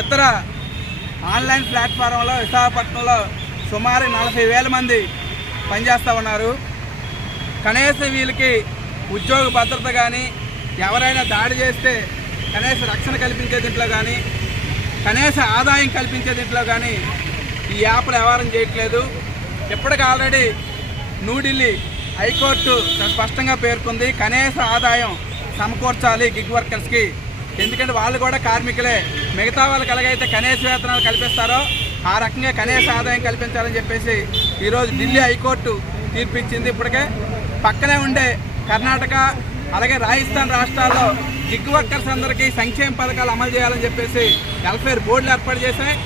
ఇతర ఆన్లైన్ ప్లాట్ఫారంలో విశాఖపట్నంలో సుమారు 40,000 మంది పనిచేస్తూ ఉన్నారు. కనీసం వీళ్ళకి ఉద్యోగ భద్రత కానీ, ఎవరైనా దాడి చేస్తే కనీస రక్షణ కల్పించే దీంట్లో కానీ, కనీస ఆదాయం కల్పించే దీంట్లో కానీ ఈ యాప్లు వ్యవహారం చేయట్లేదు. ఇప్పటికి ఆల్రెడీ న్యూఢిల్లీ హైకోర్టు స్పష్టంగా పేర్కొంది, కనీస ఆదాయం సమకూర్చాలి గిగ్ వర్కర్స్కి. ఎందుకంటే వాళ్ళు కూడా కార్మికులే. మిగతా వాళ్ళకి ఎలాగైతే కనీస వేతనాలు కల్పిస్తారో ఆ రకంగా కనీస ఆదాయం కల్పించాలని చెప్పేసి ఈరోజు ఢిల్లీ హైకోర్టు తీర్పిచ్చింది. ఇప్పటికే పక్కనే ఉండే కర్ణాటక అలాగే రాజస్థాన్ రాష్ట్రాల్లో గిగ్ వర్కర్స్ అందరికీ సంక్షేమ పథకాలు అమలు చేయాలని చెప్పేసి వెల్ఫేర్ బోర్డులు ఏర్పాటు చేశాయి.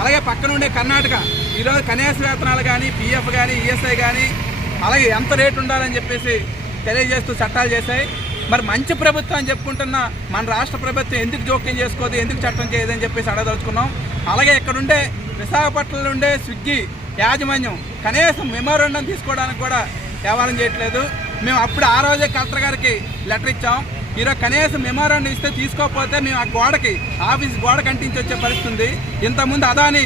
అలాగే పక్కన ఉండే కర్ణాటక ఈరోజు కనీస వేతనాలు కానీ, పిఎఫ్ కానీ, ఈఎస్ఐ కానీ అలాగే ఎంత రేటు ఉండాలని చెప్పేసి తెలియజేస్తూ చట్టాలు చేశాయి. మరి మంచి ప్రభుత్వం అని చెప్పుకుంటున్న మన రాష్ట్ర ప్రభుత్వం ఎందుకు జోక్యం చేసుకోదు, ఎందుకు చట్టం చేయదని చెప్పేసి అడగదలుచుకున్నాం. అలాగే ఇక్కడుండే విశాఖపట్నంలో ఉండే స్విగ్గీ యాజమాన్యం కనీసం మెమోరాండం తీసుకోవడానికి కూడా వ్యవహారం చేయట్లేదు. మేము అప్పుడు ఆ రోజే కలెక్టర్ గారికి లెటర్ ఇచ్చాం. ఈరోజు కనీసం మెమోరాండం ఇస్తే తీసుకోకపోతే మేము ఆ గోడకి ఆఫీస్ గోడకి అంటించి వచ్చే పరిస్థితి ఉంది. ఇంతకుముందు అదాని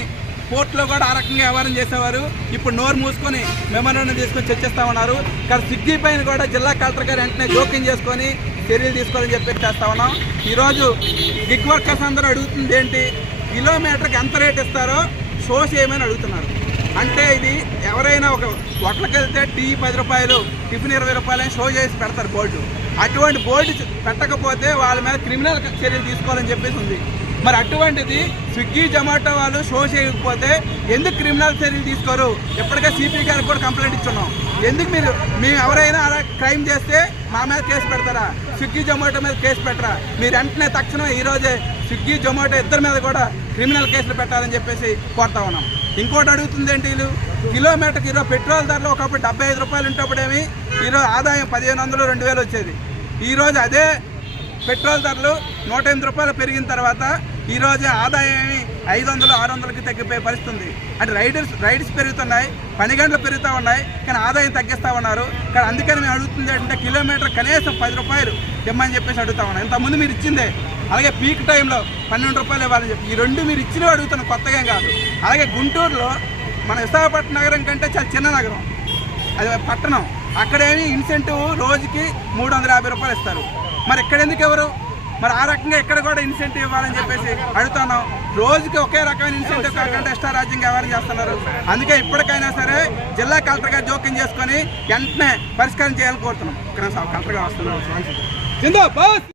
కోర్టులో కూడా ఆ రకంగా వ్యవహారం చేసేవారు. ఇప్పుడు నోరు మూసుకొని మెమోరాండం తీసుకొని చర్చిస్తూ ఉన్నారు. కానీ స్విగ్గీ పైన కూడా జిల్లా కలెక్టర్ గారు వెంటనే జోక్యం చేసుకొని చర్యలు తీసుకోవాలని చెప్పి చేస్తూ ఉన్నాం. ఈరోజు గిగ్ వర్కర్స్ అందరూ అడుగుతుంది ఏంటి, కిలోమీటర్కి ఎంత రేట్ ఇస్తారో షో చేయమని అడుగుతున్నారు. అంటే ఇది ఎవరైనా ఒక హోటల్కి వెళ్తే టీ 10 రూపాయలు, టిఫిన్ 20 రూపాయలు అని షో చేసి పెడతారు బోర్డు. అటువంటి బోర్డు పెట్టకపోతే వాళ్ళ మీద క్రిమినల్ చర్యలు తీసుకోవాలని చెప్పేసి ఉంది. మరి అటువంటిది స్విగ్గీ జొమాటో వాళ్ళు షో చేయకపోతే ఎందుకు క్రిమినల్ చర్యలు తీసుకోరు? ఎప్పటికే సిపి గారికి కూడా కంప్లైంట్ ఇచ్చున్నాం. ఎందుకు మేము ఎవరైనా అలా క్రైమ్ చేస్తే మా మీద కేసు పెడతారా? స్విగ్గీ జొమాటో మీద కేసు పెట్టరా? మీరు వెంటనే తక్షణం ఈరోజే స్విగ్గీ జొమాటో ఇద్దరి మీద కూడా క్రిమినల్ కేసులు పెట్టాలని చెప్పేసి కోరుతా ఉన్నాం. ఇంకోటి అడుగుతుంది ఏంటి, వీళ్ళు కిలోమీటర్కి ఈరోజు పెట్రోల్ ధరలు ఒకప్పుడు 75 రూపాయలు ఉంటప్పుడేమి ఈరోజు ఆదాయం 1500, 2000 వచ్చేది. ఈరోజు అదే పెట్రోల్ ధరలు 108 రూపాయలు పెరిగిన తర్వాత ఈరోజు ఆదాయం 500, 600కి తగ్గిపోయే పరిస్థితి ఉంది. అంటే రైడ్స్ పెరుగుతున్నాయి, పని గంటలు పెరుగుతూ ఉన్నాయి, కానీ ఆదాయం తగ్గిస్తూ ఉన్నారు. కానీ అందుకని మేము అడుగుతుంది ఏంటంటే కిలోమీటర్ కనీసం 10 రూపాయలు ఇవ్వమని చెప్పేసి అడుగుతా ఉన్నాం. ఇంతకుముందు మీరు ఇచ్చిందే. అలాగే పీక్ టైంలో 12 రూపాయలు ఇవ్వాలని చెప్పి ఈ రెండు మీరు ఇచ్చినవి అడుగుతున్నాం, కొత్తగా కాదు. అలాగే గుంటూరులో మన విశాఖపట్నం నగరం కంటే చాలా చిన్న నగరం, అది పట్టణం. అక్కడేమి ఇన్సెంటివ్ రోజుకి 350 రూపాయలు ఇస్తారు. మరి ఇక్కడ ఎందుకు ఎవరు? మరి ఆ రకంగా ఇక్కడ కూడా ఇన్సెంటివ్ ఇవ్వాలని చెప్పేసి అడుగుతున్నాం. రోజుకి ఒకే రకమైన ఇన్సెంటివ్ కాకుండా ఎక్స్ట్రా రాజ్యంగా వ్యవహారం చేస్తున్నారు. అందుకే ఇప్పటికైనా సరే జిల్లా కలెక్టర్ గారు జోక్యం చేసుకొని వెంటనే పరిష్కారం చేయాలని కోరుతున్నాం. ఇక్కడ కలెక్టర్ గారు వస్తున్నారు.